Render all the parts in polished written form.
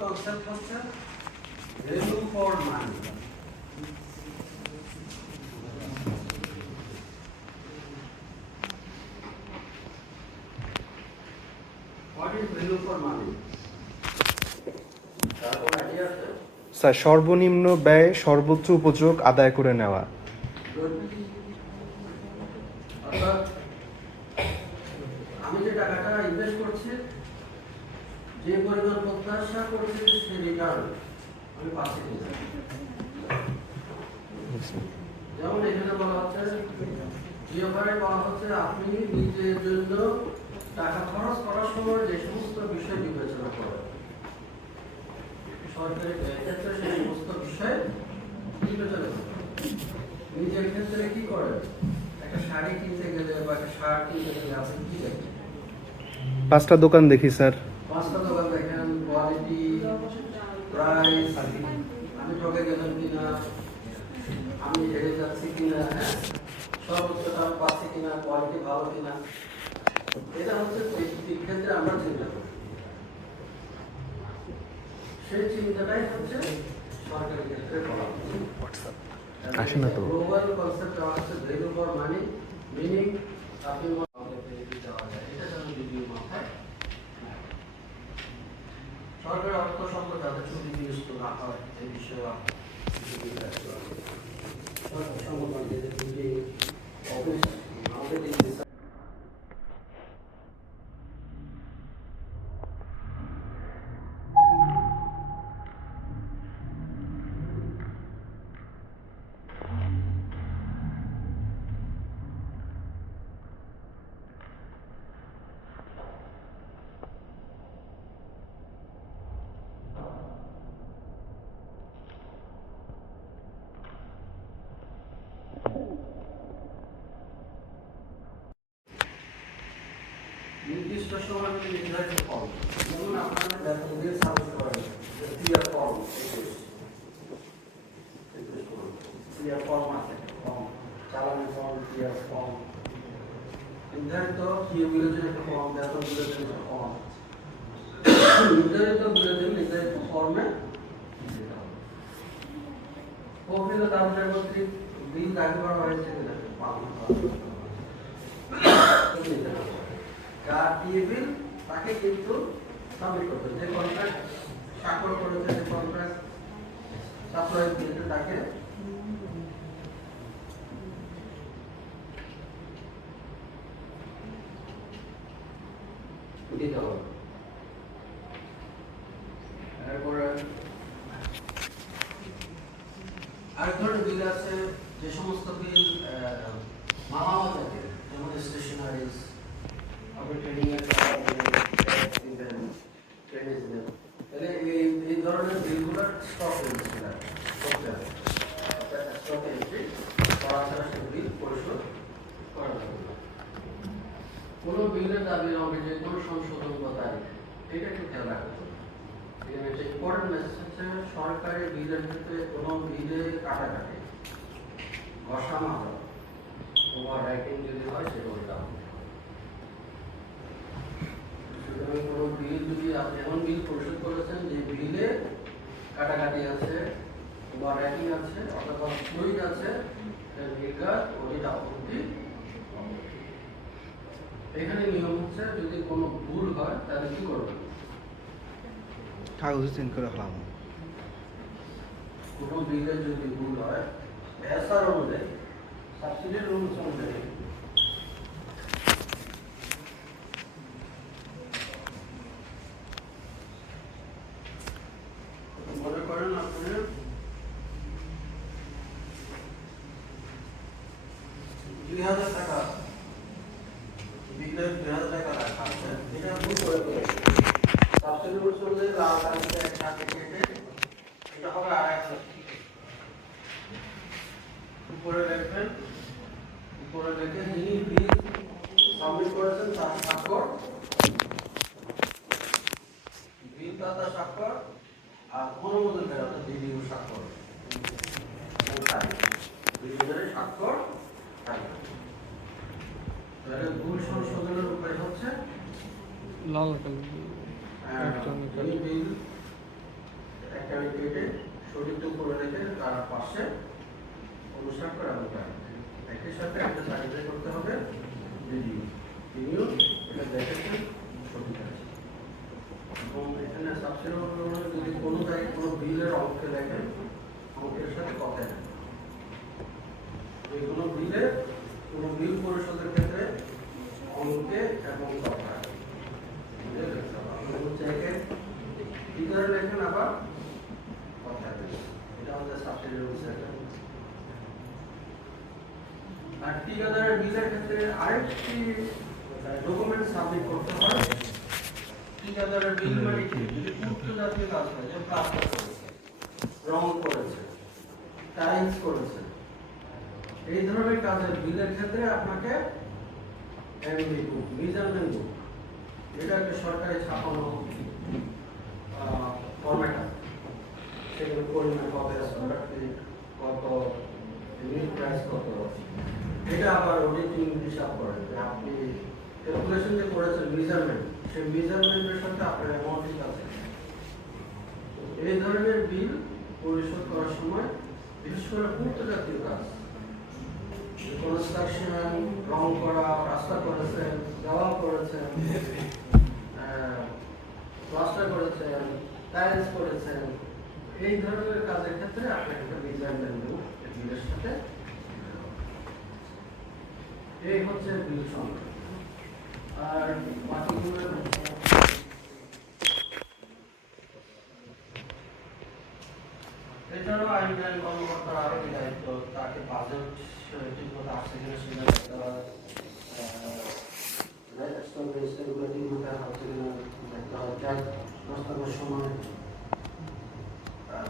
Concept হচ্ছে value for money. What is value for money? তারপর idea আছে sir, সর্বনিম্ন ব্যয় সর্বোচ্চ উপযোগ আদায় করে নেওয়া। অর্থাৎ আমি যে টাকাটা ইনভেস্ট করছি, যে পরিমাণ প্রত্যাশা করছি সে রিটার্ন আমি পাচ্ছি কিনা। যেমন এখানে বলা হচ্ছে, জিওফারে বলা হচ্ছে আপনি নিজের জন্য টাকা খরচ করার সময় যে সমস্ত বিষয় বিবেচনা করেন, সরকারি ক্ষেত্রে সেই সমস্ত বিষয় বিবেচনা করেন। নিজের ক্ষেত্রে কি করেন? একটা শাড়ি কিনতে গেলে বা একটা শার্ট কিনতে গেলে আপনি কি দেখেন? 5টা দোকান দেখি স্যার। 5টা দোকান দেখেন, কোয়ালিটি, প্রাইস, আমি ঠকে গেলাম কিনা, আমি হেরে যাচ্ছি কিনা, হ্যাঁ, সর্বোচ্চ দাম পাচ্ছি কিনা, কোয়ালিটি ভালো কিনা। এটা হচ্ছে ব্যক্তির ক্ষেত্রে আমরা চিন্তা করি। সেই চিন্তাটাই হচ্ছে সরকারি ক্ষেত্রে করা আসে না তো। গ্লোবাল কনসেপ্ট হচ্ছে ভ্যালু ফর মানি, মিনিং আপনি এটা যেন যদি মাথায় সরকারের অর্থ সম্পদ যাতে চুরি বিনষ্ট না হয় এই বিষয়ে আমাদের নির্দিষ্ট সময় নির্ধারিত ফর্ম, যেমন আপনারা বেতন দিয়ে সার্ভিস করেন, ক্লিয়ার ফর্ম, ক্লিয়ার ফর্ম আছে, ফর্ম চালানি ফর্ম, ক্লিয়ার ফর্ম, নির্ধারিত কিউগুলোর জন্য একটা ফর্ম, বেতনগুলোর জন্য একটা ফর্ম, নির্ধারিত গুলোর জন্য নির্ধারিত ফর্মে দিতে হবে। প্রকৃত দামটার মধ্যে বিল দাবি করা হয়েছে কিনা পালন করা যার দিয়ে বিল তাকে কিন্তু সাবমিট করতে, যে কন্ট্রাক্ট স্বাক্ষর করেছে, যে কন্ট্রাক্ট সাপ্লাই দিয়েছে তাকে দিতে হবে। এরপরে আরেক ধরনের বিল আছে, যে সমস্ত বিল মালামাল জাতীয়, যেমন স্টেশনারিজ, ট্রেনিং এর এই ধরনের বিলগুলোর স্টক এন্ট্রি করতে হবে। স্টক এন্ট্রি করা ছাড়া সে বিল পরিশোধ করা যাবে না। কোনো বিলের দাবির হবে যে কোনো সংশোধন বা তারিখ, এটা একটু খেয়াল রাখতে হবে। এখানে একটা ইম্পর্টেন্ট মেসেজ হচ্ছে, সরকারি বিলের ক্ষেত্রে কোনো বিলে কাটাকাটি, ঘষা মাজা, ওভার রাইটিং যদি হয় সেটা ওইটা হবে। কোনো বিল যদি আপনি এমন বিল পরিশোধ করেছেন যে বিলে কাটাকাটি আছে, ওভার রাইটিং আছে, অথবা ফ্লুইড আছে, নির্ঘাত অডিট আপত্তি। এখানে নিয়ম হচ্ছে, যদি কোনো ভুল হয় তাহলে কি করবেন? কাগজ চেঞ্জ করে হলাম। কোনো বিলের যদি ভুল হয়, এসআর অনুযায়ী, সাবসিডির রুলস অনুযায়ী মনে করেন আপনি 2000 টাকা বিলের 2000 টাকা রাখা আছে, এটা ভুল করে দিয়েছে। সাবসিডি রুলস অনুযায়ী লাল কালিতে একটা কেটে এটা হবে 250। উপরে লিখবেন, উপরে লিখে যিনি বিল সাবমিট করেছেন তার স্বাক্ষর, বিল দাতা স্বাক্ষর, আর অনুমোদনকারী অর্থাৎ বিডিও স্বাক্ষর, দুইজনের স্বাক্ষর থাকবে। তাহলে ভুল সংশোধনের উপায় হচ্ছে লাল বিল একখানে কেটে শরীরটা উপরে রেখে তার পাশে অনুসার করে আমরা একই সাথে একটা সার্টিফাই করতে হবে ভিডিও তিনিও এটা দেখেছেন সঠিক আছে। এবং এখানে সবচেয়ে বড় হলো যদি কোনো জায়গায় কোনো বিলের অঙ্কে দেখেন অঙ্কের সাথে কথা নেই, যে কোনো বিলে কোনো বিল পরিশোধের ক্ষেত্রে অঙ্কে এবং কথা জায়গায় ফিগার লেখেন আবার কথা নেই, এটা আমাদের সবচেয়ে রুলস। আর ঠিকাদারের বিলের ক্ষেত্রে আরেকটি ডকুমেন্ট সাবমিট করতে হয়। ঠিকাদারের বিল মানে কি? যদি পূর্ত জাতীয় কাজ হয়, যে প্লাস্টার করেছে, রং করেছে, টাইলস করেছে, এই ধরনের কাজের বিলের ক্ষেত্রে আপনাকে এমবি বুক, মেজারমেন্ট বুক, এটা একটা সরকারি ছাপানো ফরম্যাট আছে, সেগুলো পরিমাণ কত স্কয়ার ফিট, কত ইউনিট প্রাইস কত, এটা আবার অডিটিং হিসাব করে যে আপনি ক্যালকুলেশন যে করেছেন মেজারমেন্ট, সেই মেজারমেন্টের সাথে আপনার অ্যামাউন্ট ঠিক আছে। এই ধরনের বিল পরিশোধ করার সময় বিশেষ করে পূর্ত জাতীয় কাজ, কনস্ট্রাকশন, রং করা, রাস্তা করেছেন, দেওয়াল করেছেন, প্লাস্টার করেছেন, টাইলস করেছেন, এই ধরনের কাজের ক্ষেত্রে আপনাকে একটা মেজারমেন্ট বুক বিলের সাথে, এই হচ্ছে বিল সংখ্যা। আর বাকিগুলো এছাড়াও আইন কর্মকর্তার আরো দায়িত্ব, তাকে বাজেট ঠিকমতো আসছে কিনা সেটা দেখতে হয়, প্রস্তাবের সময়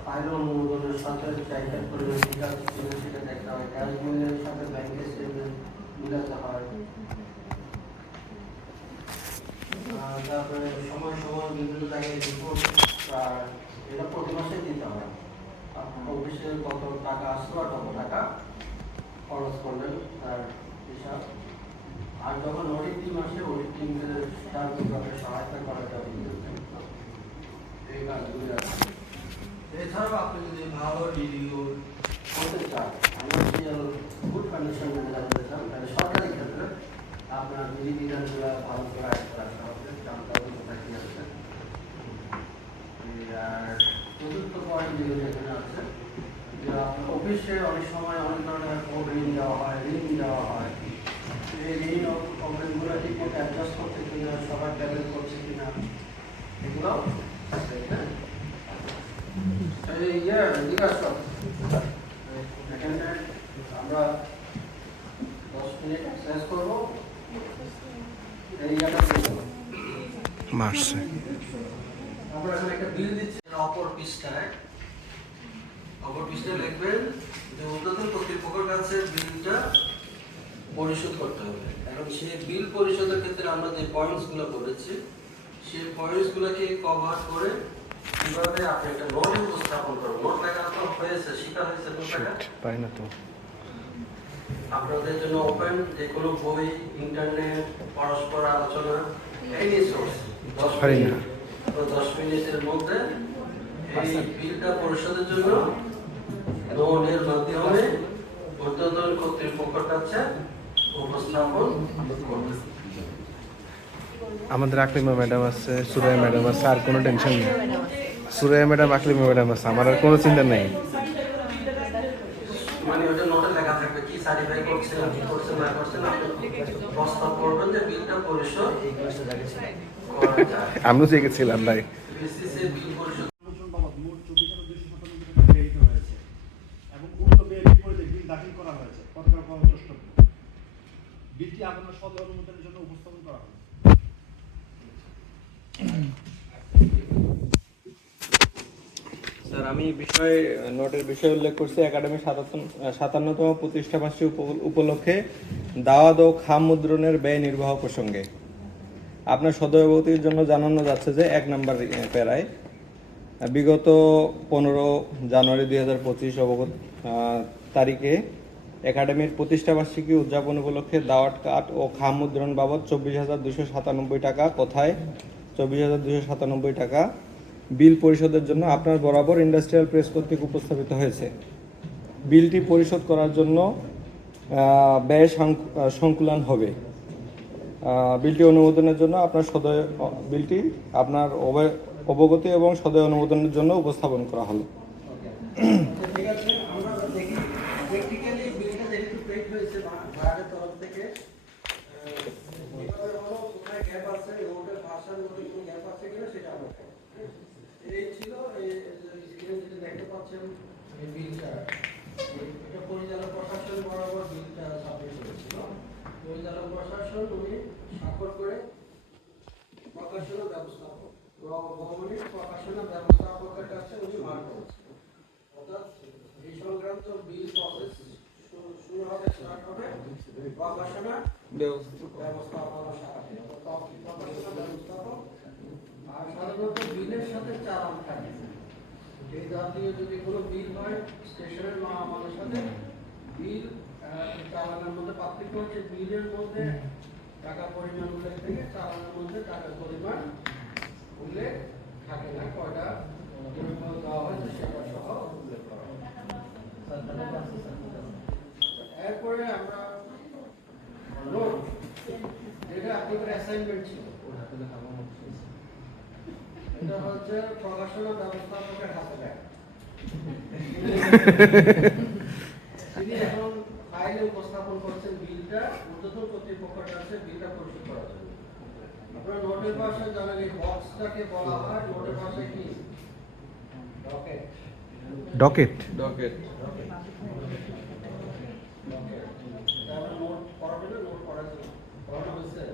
ফাইল অনুমোদনের সাথে চাহিদার পরিমাণ ঠিক আছে কিনা সেটা দেখতে হয়, ক্যাশ বিলের সাথে ব্যাংকের স্টেটমেন্ট মিলাতে হয়। তারপরে সময় সময় বিভিন্ন জায়গায় রিপোর্ট এটা প্রতি মাসে দিতে হয়, আপনার অফিসে কত টাকা আসলো আর কত টাকা খরচ করলেন তার হিসাব। আর যখন অডিট টিম আসে, অডিট টিমকে তার কিভাবে সহায়তা করা যাবে এই কাজগুলি আছে। এছাড়াও আপনি যদি ভালো রিভিউ করতে চান, ফাইন্যান্সিয়াল গুড কন্ডিশন মেনে রাখতে চান, তাহলে সরকারি ক্ষেত্রে আপনার বিধিবিধানগুলো ভালো করে আয়ত্ত রাখতে হবে, জানতে হবে কোথায় কি আছে। আর চতুর্থ পয়েন্ট যেগুলো এখানে আছে, যে আপনার অফিসে অনেক সময় অনেক ধরনের ঋণ দেওয়া হয়, ঋণ দেওয়া হয়, এই ঋণ অগ্রিমগুলো ঠিকমতো অ্যাডজাস্ট করছে কিনা, সবার ট্যাবেল করছে কিনা, এগুলো আমরা 10 মিনিট এক্সারসাইজ করবো। মারছে আমরা এখানে একটা বিল দিচ্ছি, অপর পৃষ্ঠায় লিখবেন যে ঊর্ধ্বতন কর্তৃপক্ষের কাছে বিলটা পরিশোধ করতে হবে। এখন সেই বিল পরিশোধের ক্ষেত্রে আমরা যে পয়েন্টস গুলো বলেছি, সেই পয়েন্টস গুলোকে কভার করে কিভাবে আপনি একটা নোট উপস্থাপন করবেন। নোট লেখা তো হয়েছে, শিখা হয়েছে, নোট লেখা পাই না তো আপনাদের জন্য ওপেন, যে কোনো বই, ইন্টারনেট, পরস্পর আলোচনা, এই সোর্স 10 মিনিটের মধ্যে এই বিলটা পরিশোধের জন্য নোটের মাধ্যমে ঊর্ধ্বতন কর্তৃপক্ষের কাছে উপস্থাপন করবে। আমাদের আকলিমা ম্যাডাম আছে, সুরাইয়া ম্যাডাম আছে, আর কোনো টেনশন নেই। সুরাইয়া ম্যাডাম, আকলিমা ম্যাডাম আছে, আমার আর কোনো চিন্তা নেই। মানে ওটা নোটে লেখা থাকবে কি সার্টিফাই করছেন, কি করছেন না করছেন, আপনি প্রস্তাব করবেন যে বিলটা পরিশোধ করা যায়। আমিও জেগেছিলাম ভাই। বিসিসি বিল পরিশোধ মোট 24,297 টাকা ব্যয়িত হয়েছে এবং উক্ত ব্যয়ের বিপরীতে বিল দাখিল করা হয়েছে পতাকা দ্রষ্টব্য। বিলটি আপনার সদয় অনুমোদনের জন্য উপস্থাপন করা হবে। স্যার, আমি নোটের বিষয়ে উল্লেখ করছি একাডেমির 57তম প্রতিষ্ঠাবার্ষিকী উপলক্ষে দাওয়াত ও খাম মুদ্রণের ব্যয় নির্বাহ প্রসঙ্গে আপনার সদয়বতির জন্য জানানো যাচ্ছে যে 1 নম্বর প্যারায় বিগত 15 জানুয়ারি 2025 অবগত তারিখে একাডেমির প্রতিষ্ঠাবার্ষিকী উদযাপন উপলক্ষে দাওয়াত কাট ও খাম মুদ্রণ বাবদ 24,297 টাকা, কোথায় 24,297 টাকা বিল পরিশোধের জন্য আপনার বরাবর ইন্ডাস্ট্রিয়াল প্রেস কর্তৃক উপস্থাপিত হয়েছে। বিলটি পরিশোধ করার জন্য ব্যয় সংকুলান হবে। বিলটি অনুমোদনের জন্য বিলটি আপনার অবগতি এবং সদয় অনুমোদনের জন্য উপস্থাপন করা হলো। ঠিক আছে, আমরা দেখি প্র্যাকটিক্যালি বিলটা যেহেতু পেড হয়েছে ভাড়ার তরফ থেকে, এবার হলো কোথায় গ্যাপ আছে, রোডের ভাষার মধ্যে কোনো গ্যাপ আছে কিনা সেটা আমরা দেখব। এই ছিল এই স্ক্রিনে যেটা দেখতে পাচ্ছেন এই বিলটা, এটা পরিচালক প্রশাসন বরাবর বিলটা সাবমিট করেছিল। পরিচালক প্রশাসন উনি স্বাক্ষর করে প্রকাশনা ব্যবস্থাপক ভবনের প্রকাশনা ব্যবস্থাপকের কাছে উনি মার্ক করেছেন। অর্থাৎ এই সংক্রান্ত বিল প্রসেস শুরু হবে, স্টার্ট হবে প্রকাশনা ব্যবস্থাপনা শাখা থেকে। প্রকাশনা ব্যবস্থাপক আর সাধারণত বিলের সাথে চালান থাকে। এই জাতীয় যদি কোনো বিল হয় স্টেশনের মালের সাথে বিল চালানের মধ্যে পার্থক্য হচ্ছে বিলের মধ্যে টাকা পরিমাণ উল্লেখ থেকে চালানের মধ্যে টাকার পরিমাণ উল্লেখ থাকে না, কয়টা দেওয়া হয়েছে সেটা সহ উল্লেখ করা হয়। এরপরে আমরা নোট, যেটা আপনাদের অ্যাসাইনমেন্ট ছিল, এটা হচ্ছে প্রকাশনা ব্যবস্থাপকের হাতে লেখা। তিনি এখন ফাইলে উপস্থাপন করছেন বিলটা ঊর্ধ্বতন কর্তৃপক্ষের কাছে বিলটা পরিশোধ করার জন্য। আপনারা নোটের ভাষায় জানেন এই বক্সটাকে বলা হয় নোটের ভাষায় কি? ডকেট। ডকেট। ডকেট। তারপরে নোট পড়াবে না, নোট পড়ানো হয়েছে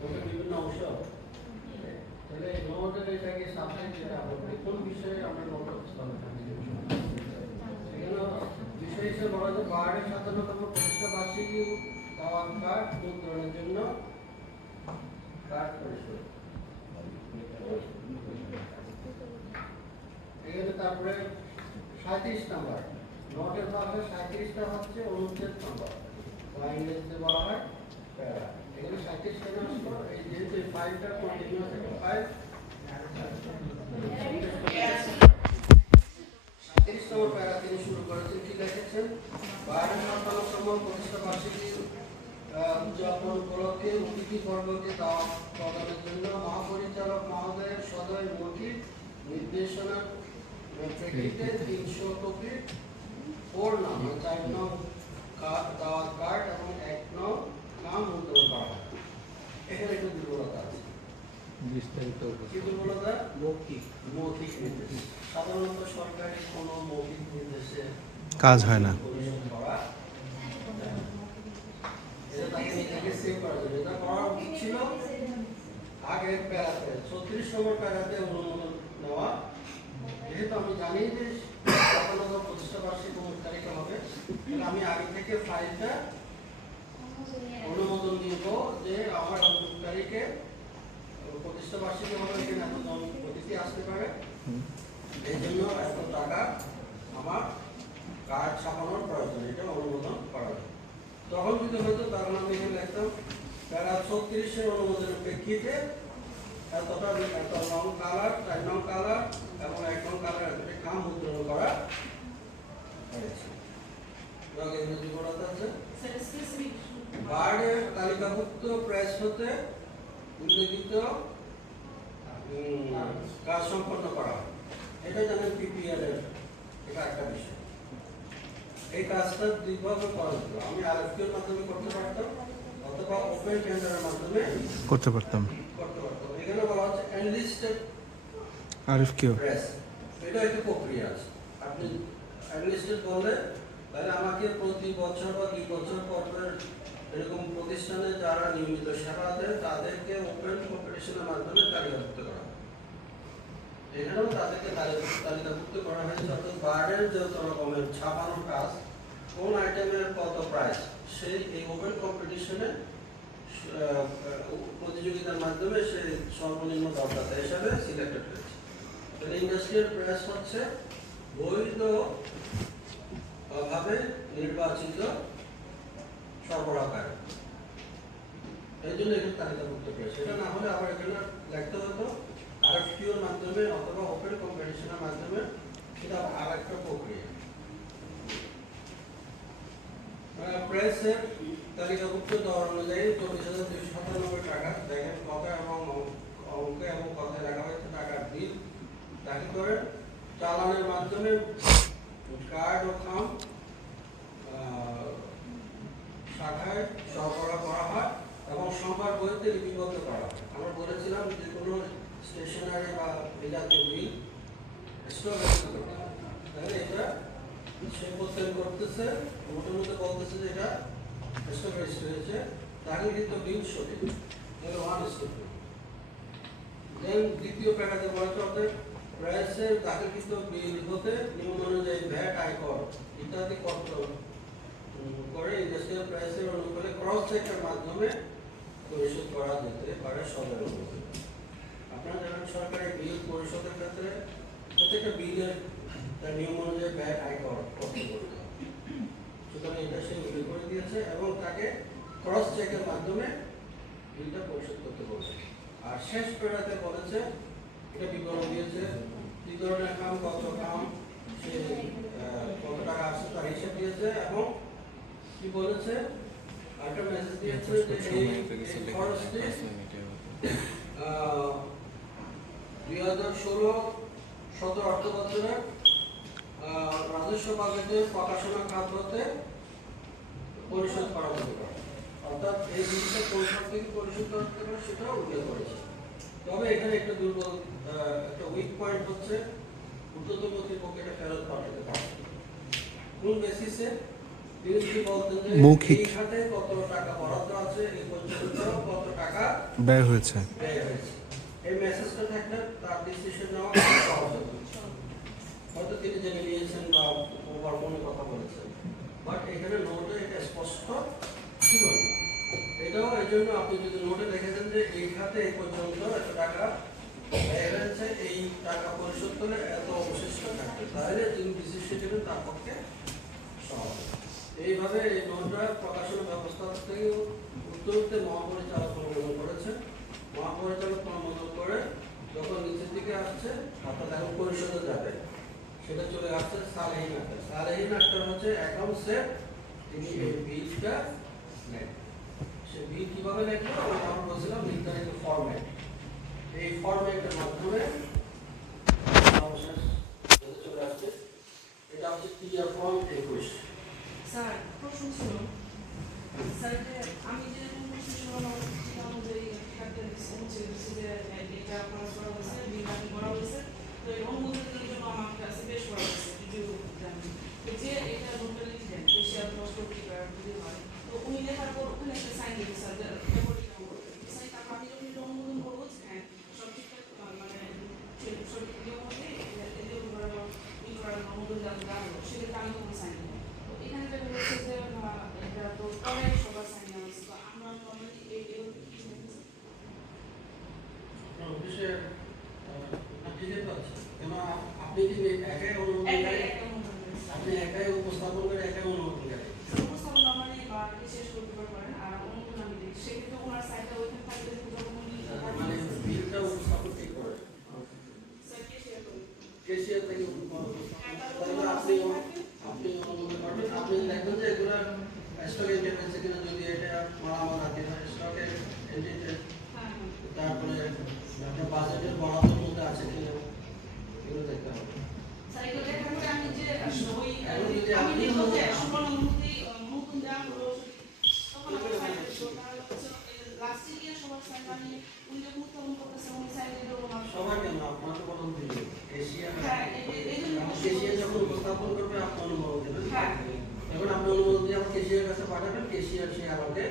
নোটের বিভিন্ন অংশ। তাহলে নোটের এটাকে সাবজেক্ট যেটা হবে কোন বিষয়ে আমরা নোট উপস্থাপন করছি, এখানে বিষয় হিসেবে বলা যায় বার্ডের 57তম প্রতিষ্ঠা বার্ষিকী দাওয়াত কার্ড মুদ্রণের জন্য কার্ড পরিশোধ। এখানে তারপরে 37 নাম্বার নোটের ভাগে 37টা হচ্ছে অনুচ্ছেদ নাম্বার বা ইংরেজিতে বলা হয় প্যারা। এখানে 37 কেন আসলো? এই যেহেতু এই ফাইলটা কন্টিনিউয়াস একটা ফাইল, 37 নম্বর প্যারা তিনি শুরু করেছেন। কি লিখেছেন? 52তম প্রতিষ্ঠা বার্ষিকী উদযাপন উপলক্ষে অতিথিবর্গকে দাওয়াত প্রদানের জন্য মহাপরিচালক মহোদয়ের সদয় মৌখিক নির্দেশনার প্রেক্ষিতে 300 কপি 4 নাম 4 নং দাওয়াত কার্ড এবং 1 নং নাম মুদ্রণ করা হয়। এখানে একটু দুর্বলতা আছে। কি দুর্বলতা? মৌখিক নির্দেশ। সাধারণত সরকারি কোনো মৌখিক নির্দেশে কাজ হয় না। এটা তাকে নিজেকে সেভ করা যাবে। এটা করা উচিত ছিল আগের প্যারাতে 36 নম্বর প্যারাতে অনুমোদন নেওয়া। যেহেতু আমি জানি যে সাধারণত প্রতিষ্ঠা বার্ষিকী 19 তারিখে হবে, তাহলে আমি আগে থেকে ফাইলটা অনুমোদন দিব যে আমার 19 তারিখে প্রতিষ্ঠা বার্ষিকী হবে, এখানে এতজন অতিথি আসতে পারে, এই জন্য এত টাকা আমার কার্ড ছাপানোর প্রয়োজন, এটা অনুমোদন করা হবে। তখন যদি হয়তো তখন আমি এখানে লিখতাম প্যারা 36-এর অনুমোদনের প্রেক্ষিতে এতটা এত নং কালার 4 নং কালার এবং 1 নং কালার খাম মুদ্রণ করা হয়েছে। ইংরেজি বলা আছে বার্ডের তালিকাভুক্ত প্রেস হতে উল্লেখিত কাজ সম্পন্ন করা হয়। এটা জানেন পিপিআর এর এটা একটা বিষয়। এই কাজটা দুইভাবে করা যেত। আমি আরএফকিউর মাধ্যমে করতে পারতাম অথবা ওপেন টেন্ডারের মাধ্যমে করতে পারতাম। এখানে বলা হচ্ছে এনলিস্টেড আরএফকিউ প্রেস, এটা একটা প্রক্রিয়া আছে। আপনি এনলিস্টেড বললে তাহলে আমাকে প্রতি বছর বা 2 বছর পর এরকম প্রতিষ্ঠানে যারা নিয়মিত সেবা দেয় তাদেরকে ওপেন কম্পিটিশনের মাধ্যমে তালিকাভুক্ত করা হয়। এখানেও তাদেরকে তালিকাভুক্ত করা হয়েছে। অর্থাৎ বার্ডের যত রকমের ছাপানোর কাজ, কোন আইটেমের কত প্রাইস, সেই এই ওপেন কম্পিটিশনে প্রতিযোগিতার মাধ্যমে সে সর্বনিম্ন দরদাতা হিসাবে সিলেক্টেড হয়েছে। তাহলে ইন্ডাস্ট্রিয়াল প্রেস হচ্ছে বৈধ ভাবে নির্বাচিত সরবরাহকারী, এই জন্য এখানে তালিকাভুক্ত প্রেস। এটা না হলে আবার এখানে লিখতে হতো আরএফকিউর মাধ্যমে অথবা ওপেন কম্পিটিশনের মাধ্যমে, সেটা আর একটা প্রক্রিয়া। প্রেসের তালিকাভুক্ত দর অনুযায়ী 24,297 টাকা দেখেন কথা এবং অঙ্ক এবং কথায় লেখা হয়েছে টাকার বিল দাখিল করে চালানের মাধ্যমে কার্ড ও খাম শাখায় সরবরাহ করা হয় এবং সোমবার বইতে লিপিবদ্ধ করা হয়। আমরা বলেছিলাম যে কোনো স্টেশনারি বা বিলাতি বিল স্টক রাখতে হবে, তাহলে এটা সে প্রত্যয় করতেছে, মোটামুটি বলতেছে যে এটা স্টক রেজিস্টার হয়েছে, দাখিলকৃত বিল সঠিক, তাহলে 1 স্টক। দেন দ্বিতীয় প্যারাতে বলা হচ্ছে প্রাইসের দাখিলকৃত বিল হতে নিয়ম অনুযায়ী ভ্যাট, আয়কর ইত্যাদি কর করে ইন্ডাস্ট্রিয়াল প্রাইসের অনুকূলে ক্রস চেকের মাধ্যমে পরিশোধ করা যেতে পারে সদর অনুযায়ী। আপনারা জানেন সরকারি বিল পরিশোধের ক্ষেত্রে প্রত্যেকটা বিলের তার নিয়ম অনুযায়ী ভ্যাট, আয়কর করতে করতে হবে। সুতরাং এটা সে উল্লেখ করে দিয়েছে এবং তাকে ক্রস চেকের মাধ্যমে বিলটা পরিশোধ করতে বলছে। আর শেষ প্যারাতে বলেছে, এটা বিবরণ দিয়েছে কি ধরনের কাম, কত কাম, সে কত টাকা আসছে তার হিসাব দিয়েছে এবং কি বলেছে একটা মেসেজ দিয়েছে যে এই খরচটি 2016-17 অর্থ বছরের রাজস্ব বাজেটের প্রকাশনা খাত হতে পরিশোধ করা যেতে পারে, অর্থাৎ এই জিনিসটা পরিশোধ থেকে পরিশোধ করতে পারে সেটা উল্লেখ করেছে। তবে এখানে একটা দুর্বল একটা উইক পয়েন্ট হচ্ছে ঊর্ধ্বতন কর্তৃপক্ষ এটা ফেরত পাঠাতে পারে। কোন বেসিসে? তিনি বলতেন যে মৌখিক এই খাতে কত টাকা বরাদ্দ আছে, এই পর্যন্ত কত টাকা ব্যয় হয়েছে। এই মেসেজটা থাকলে তার ডিসিশন নেওয়া সহজ হবে। হয়তো তিনি জেনে নিয়েছেন বা ওভার ফোনে কথা বলেছেন, বাট এখানে নোটে এটা স্পষ্ট ছিল না। এটাও এই জন্য আপনি যদি নোটে দেখেছেন যে এই খাতে এই পর্যন্ত এত টাকা ব্যয় হয়েছে, এই টাকা পরিশোধ করে এত অবশিষ্ট থাকবে, তাহলে যিনি ডিসিশন নেবেন তার পক্ষে সহজ। এইভাবে এই নোটটা প্রকাশনা ব্যবস্থা থেকে উত্তরতে মহাপরিচালক অনুমোদন করেছেন। মহাপরিচালক অনুমোদন করে যখন নিচের দিকে আসছে অর্থাৎ এখন পরিশোধে যাবে, সেটা চলে আসছে সালেহীন আক্তার। সালেহীন আক্তার হচ্ছে অ্যাকাউন্টসে তিনি এই বিলটা নেন। সে বিল কিভাবে লেখলো ওটা আমরা বলছিলাম নির্ধারিত ফরম্যাট। এই ফরম্যাটের মাধ্যমে চলে আসছে। এটা হচ্ছে ক্লিয়ার ফর্ম 21। স্যার প্রশ্ন ছিল, স্যার যে আমি যে প্রশ্ন শুনলাম অনুযায়ী একটা দিচ্ছে যে এটা খরচ করা হয়েছে, বিল দাখিল করা হয়েছে, তো এই অনুমোদনের জন্য আমার কাছে বেশ করা হয়েছে যে এটা নোটটা লিখে দেন এশিয়া নষ্ট যদি হয়, তো উনি লেখার পর ওখানে একটা সাইন দিতে স্যার সাইন তারপর আমি যখন এটা অনুমোদন করবো হ্যাঁ সব ঠিকঠাক মানে সঠিক নিয়ম হবে এদের ই করার অনুমোদন দেওয়া হলো, সেক্ষেত্রে আমি কোনো সাইন দেবো। তো এখানে দেখা যাচ্ছে যে এটা তো পরে সবার সাইন নেওয়া হয়েছে, তো আমরা নর্মালি এরকম কিছু দেখেছি অফিসের ঠিকই পাচ্ছে কেন আপনি কি একাই অনুমোদন আপনি একাই উপস্থাপন করে একাই অনুমোদন করেন? উপস্থাপন নর্মালি বা শেষ করতে পারেন আর অনুমোদন আমি দিই, সেক্ষেত্রে ওনার সাইডটা ওইখানে থাকলে যখন উনি মানে বিলটা উপস্থাপন ঠিক করে স্যারকে শেয়ার করি কেসিআর থেকে তাহলে আপনি অনুমোদন করবেন। আপনি দেখবেন যে এগুলো স্টক এন্ট্রি হয়েছে কিনা, যদি এটা মালামাল থাকে স্টক এন্ট্রিতে, তারপরে আপনার বাজেটের বরাদ্দের মধ্যে আছে কিনা এগুলো দেখতে হবে। স্যার এগুলো দেখার পরে আমি যে ওই আমি দেখব যে সুবর্ণ মুহূর্তে নতুন দেওয়া হলো তখন আমার সাইড লাস্টে গিয়ে সবার সাইড আমি উনি যখন উত্থাপন করতেছে উনি সাইডে দেবো সবার কেন আপনাকে প্রথম দিন কেসিআর হ্যাঁ এই জন্য কেসিআর যখন উপস্থাপন করবে আপনি অনুমোদন দেবেন। এখন আপনি অনুমোদন দিয়ে আমার কেসিআর কাছে পাঠাবেন, কেসিআর সে আমাকে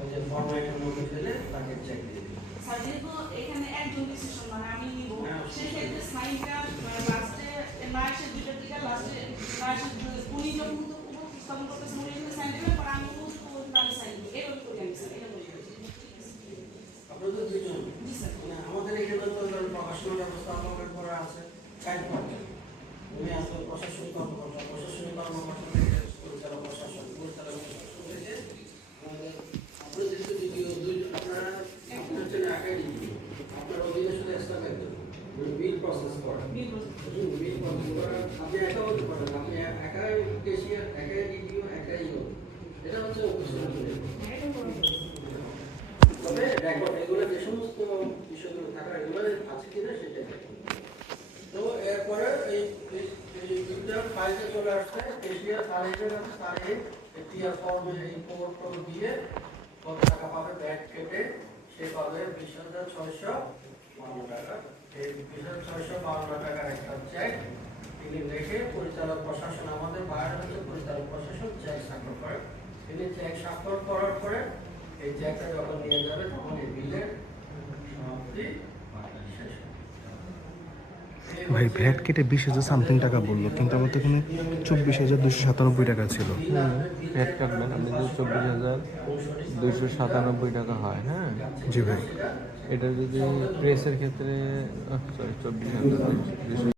ওই যে ফরম্যাটের মধ্যে ফেলে তাকে চেক দিয়ে দেবে। স্যার যেহেতু এখানে একজন ডিসিশন মানে আমি নিব, সেক্ষেত্রে সাইনটা লাস্টে না এসে দুইটার দিকে লাস্টে না এসে উনি যখন উপস্থাপন করতেছেন উনি এখানে সাইন দেবেন, পরে আমি অনুমোদন করবো তাহলে সাইন দেবো, এরকম করি আমি স্যার, এটা বলি। আপনাদের দুজন জি স্যার। মানে আমাদের এখানে তো প্রকাশনা ব্যবস্থা আপনাদের করা আছে কাজ করছেন, উনি আসলে প্রশাসনিক কর্মকর্তা, প্রশাসনিক কর্মকর্তা থেকে পরিচালক প্রশাসন, পরিচালক প্রশাসন থেকে আমাদের আপনাদের দুই আপনারা আপনার জন্য একাই আপনার অধীনে বিল প্রসেস করেন। বিল প্রসেস বিল প্রসেস করেন আপনি একা হতে পারেন, আপনি একাই ক্যাশিয়ার, একাই ডিডিও, একাই এটা হচ্ছে অফিসিয়াল। তবে রেকর্ড এগুলো যে সমস্ত বিষয়গুলো থাকা এগুলো আছে কিনা সেটা দেখুন। তো এরপরে এই বিলটা ফাইলে চলে আসছে, ক্যাশিয়ার তারিখের কাছে তারিখ টিআর ফর্মে এই ফটো দিয়ে কত টাকা পাবে ব্যাংক কেটে, সে পাবে 20,652 টাকা। এই 20,652 টাকার একটা চেক তিনি রেখে পরিচালক প্রশাসন, আমাদের বাইরে হচ্ছে পরিচালক প্রশাসন চেক স্বাক্ষর করে। তিনি চেক স্বাক্ষর করার পরে এই চেকটা যখন নিয়ে যাবে তখন এই বিলের সমাপ্তি শেষ হবে। ভাই ভ্যাট কেটে 20,000 সামথিং টাকা বললো, কিন্তু আমার তো এখানে 24,297 টাকা ছিল। ভ্যাট কাটবেন আপনি যদি 24,297 টাকা হয়, হ্যাঁ। জি ভাই। এটা যদি প্রেসের ক্ষেত্রে সরি 24,200